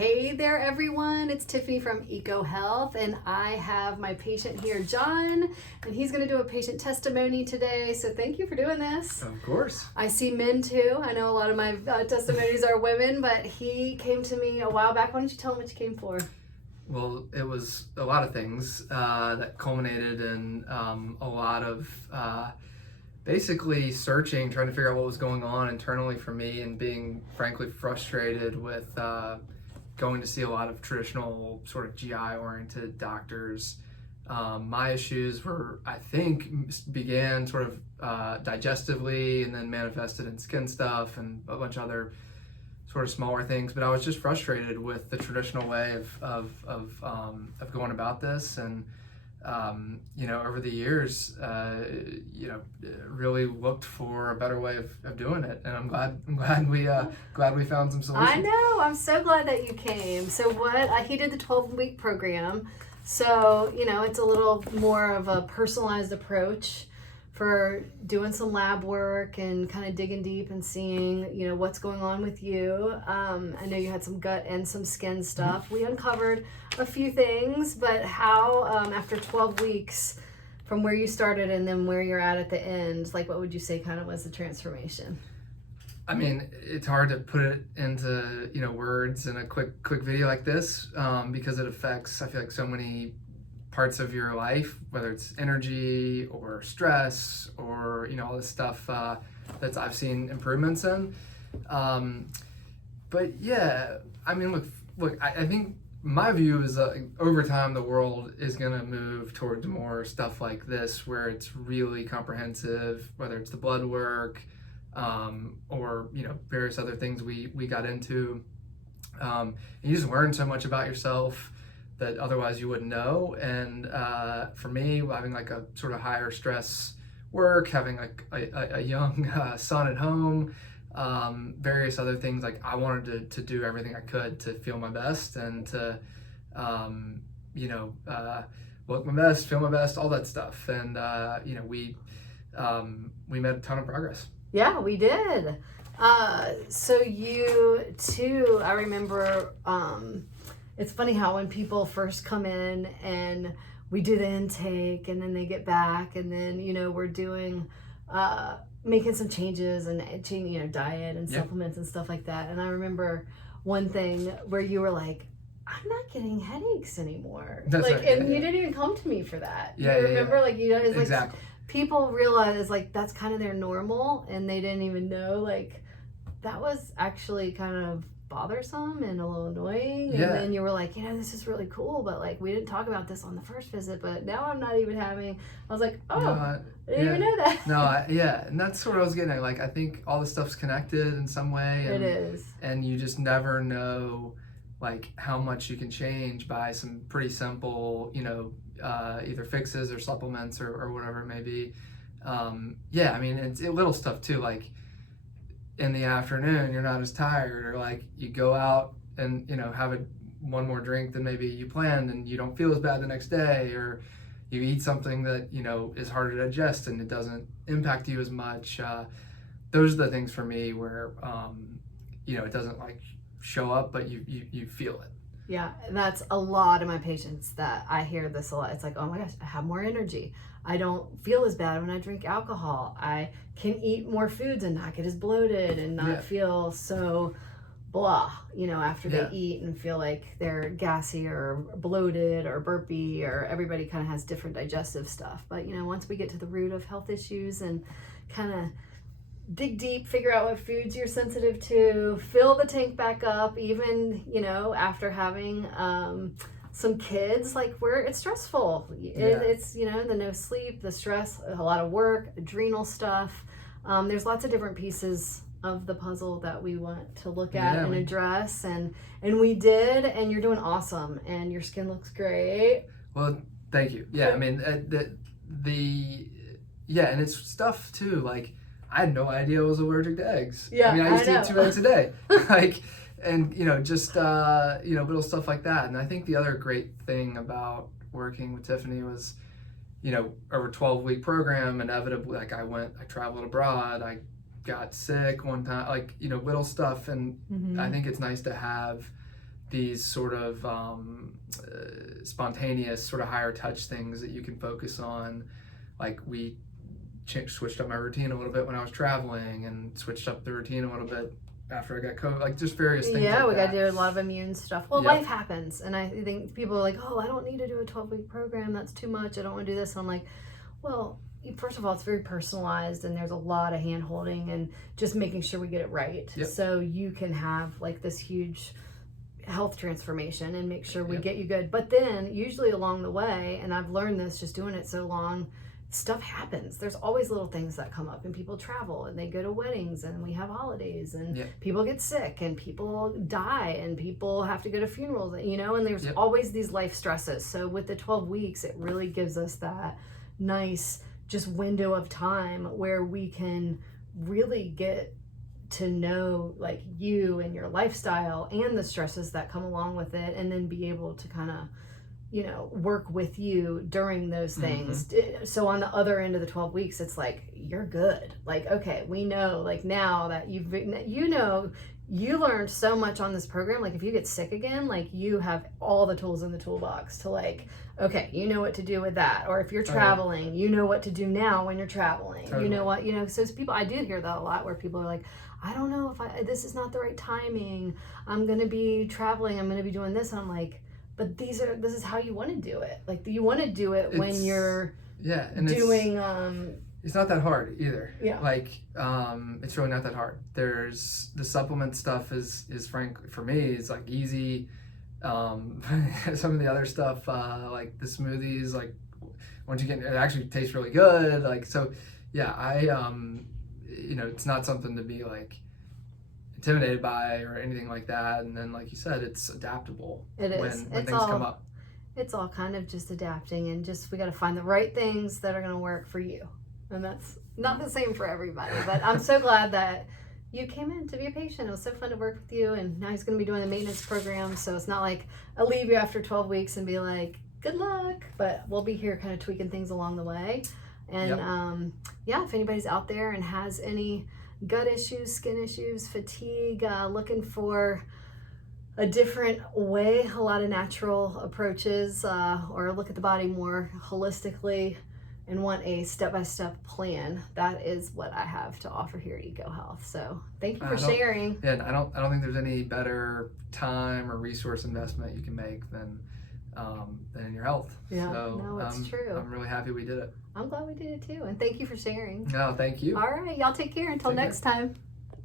Hey there, everyone. It's Tiffany from EcoHealth, and I have my patient here, John, and he's going to do a patient testimony today. So thank you for doing this. Of course. I see men too. I know a lot of my testimonies are women, but he came to me a while back. Why don't you tell him what you came for? Well, it was a lot of things that culminated in a lot of basically searching, trying to figure out what was going on internally for me, and being frankly frustrated with going to see a lot of traditional sort of GI-oriented doctors. My issues were, I think, began sort of digestively and then manifested in skin stuff and a bunch of other sort of smaller things. But I was just frustrated with the traditional way of going about this, and over the years, really looked for a better way of doing it, and I'm glad we found some solutions. I know. I'm so glad that you came. So he did the 12-week program, so it's a little more of a personalized approach for doing some lab work and kind of digging deep and seeing what's going on with you. I know you had some gut and some skin stuff. Mm-hmm. We uncovered a few things, but how after 12 weeks from where you started and then where you're at the end, like what would you say kind of was the transformation? I mean, it's hard to put it into words in a quick video like this, because it affects, I feel like, so many parts of your life, whether it's low or stress or all this stuff that I've seen improvements in. But yeah, I mean, look, I think my view is over time the world is going to move towards more stuff like this, where it's really comprehensive, whether it's the blood work or various other things we got into. And you just learn so much about yourself that otherwise you wouldn't know. And for me, having like a sort of higher stress work, having like a young son at home, various other things, like I wanted to do everything I could to feel my best and to look my best, feel my best, all that stuff. And we made a ton of progress. Yeah, we did. So you too, I remember, it's funny how when people first come in and we do the intake and then they get back and then, we're doing, making some changes and changing, diet and supplements and stuff like that. And I remember one thing where you were like, I'm not getting headaches anymore. That's like, right. And you didn't even come to me for that. Yeah, you remember? Yeah. Like, it's like exactly. People realize like that's kind of their normal, and they didn't even know like that was actually kind of bothersome and a little annoying. And then you were like, this is really cool, but like we didn't talk about this on the first visit, but now I'm not even having. I was like, I didn't even know that. And that's sort of what I was getting at. Like, I think all this stuff's connected in some way. And, it is. And you just never know like how much you can change by some pretty simple, either fixes or supplements or whatever it may be. I mean, it's little stuff too, like in the afternoon you're not as tired, or like you go out and have one more drink than maybe you planned and you don't feel as bad the next day, or you eat something that is harder to digest and it doesn't impact you as much. Those are the things for me where it doesn't like show up, but you feel it. Yeah, that's a lot of my patients that I hear this a lot. It's like, oh my gosh, I have more energy. I don't feel as bad when I drink alcohol. I can eat more foods and not get as bloated and not feel so blah, after they eat and feel like they're gassy or bloated or burpy, or everybody kind of has different digestive stuff. But, once we get to the root of health issues and kind of dig deep, figure out what foods you're sensitive to, fill the tank back up, even, after having some kids, like where it's stressful. It's, the no sleep, the stress, a lot of work, adrenal stuff. There's lots of different pieces of the puzzle that we want to look at and address. And we did, and you're doing awesome, and your skin looks great. Well, thank you. Yeah, I mean, and it's stuff too, like, I had no idea I was allergic to eggs. Yeah, I mean, I used to eat 2 eggs a day. Like, and, just, little stuff like that. And I think the other great thing about working with Tiffany was, over a 12-week program, inevitably, like I traveled abroad, I got sick one time, like, little stuff. And I think it's nice to have these sort of spontaneous, sort of higher touch things that you can focus on. Like we switched up my routine a little bit when I was traveling, and switched up the routine a little bit after I got COVID. Like just various things. Yeah, like we that. got to do a lot of immune stuff. Well, Yep. life happens, and I think people are like, "Oh, I don't need to do a 12-week program. That's too much. I don't want to do this." And I'm like, well, first of all, it's very personalized, and there's a lot of hand holding and just making sure we get it right. Yep. So you can have like this huge health transformation and make sure we Yep. get you good. But then usually along the way, and I've learned this just doing it so long, stuff happens. There's always little things that come up, and people travel and they go to weddings, and we have holidays, and Yep. people get sick, and people die, and people have to go to funerals, and there's Yep. always these life stresses. So with the 12 weeks, it really gives us that nice just window of time where we can really get to know like you and your lifestyle and the stresses that come along with it, and then be able to kind of work with you during those things. So on the other end of the 12 weeks, it's like, you're good. Like, okay, we know, like now that you learned so much on this program. Like if you get sick again, like you have all the tools in the toolbox to like, okay, you know what to do with that. Or if you're traveling, you know what to do now when you're traveling. Totally. You know what, so people, I do hear that a lot where people are like, I don't know if this is not the right timing. I'm going to be traveling. I'm going to be doing this. And I'm like, but this is how you want to do it. Like you want to do it when you're doing it's not that hard either. Yeah. Like it's really not that hard. There's the supplement stuff is frankly for me is like easy. Some of the other stuff like the smoothies, like once you get it actually tastes really good. Like so yeah, I it's not something to be like intimidated by or anything like that. And then like you said, it's adaptable. It is. When things come up. It's all kind of just adapting, and just we got to find the right things that are going to work for you. And that's not the same for everybody, but I'm so glad that you came in to be a patient. It was so fun to work with you, and now he's going to be doing the maintenance program, so it's not like I'll leave you after 12 weeks and be like, good luck, but we'll be here kind of tweaking things along the way. And if anybody's out there and has any gut issues, skin issues, fatigue, looking for a different way, a lot of natural approaches, or look at the body more holistically and want a step-by-step plan, that is what I have to offer here at EcoHealth. So thank you for sharing. Yeah, I don't think there's any better time or resource investment you can make than in your health. Yeah, so, no, it's true. I'm really happy we did it. I'm glad we did it too, and thank you for sharing. No, thank you. All right, y'all take care until next time.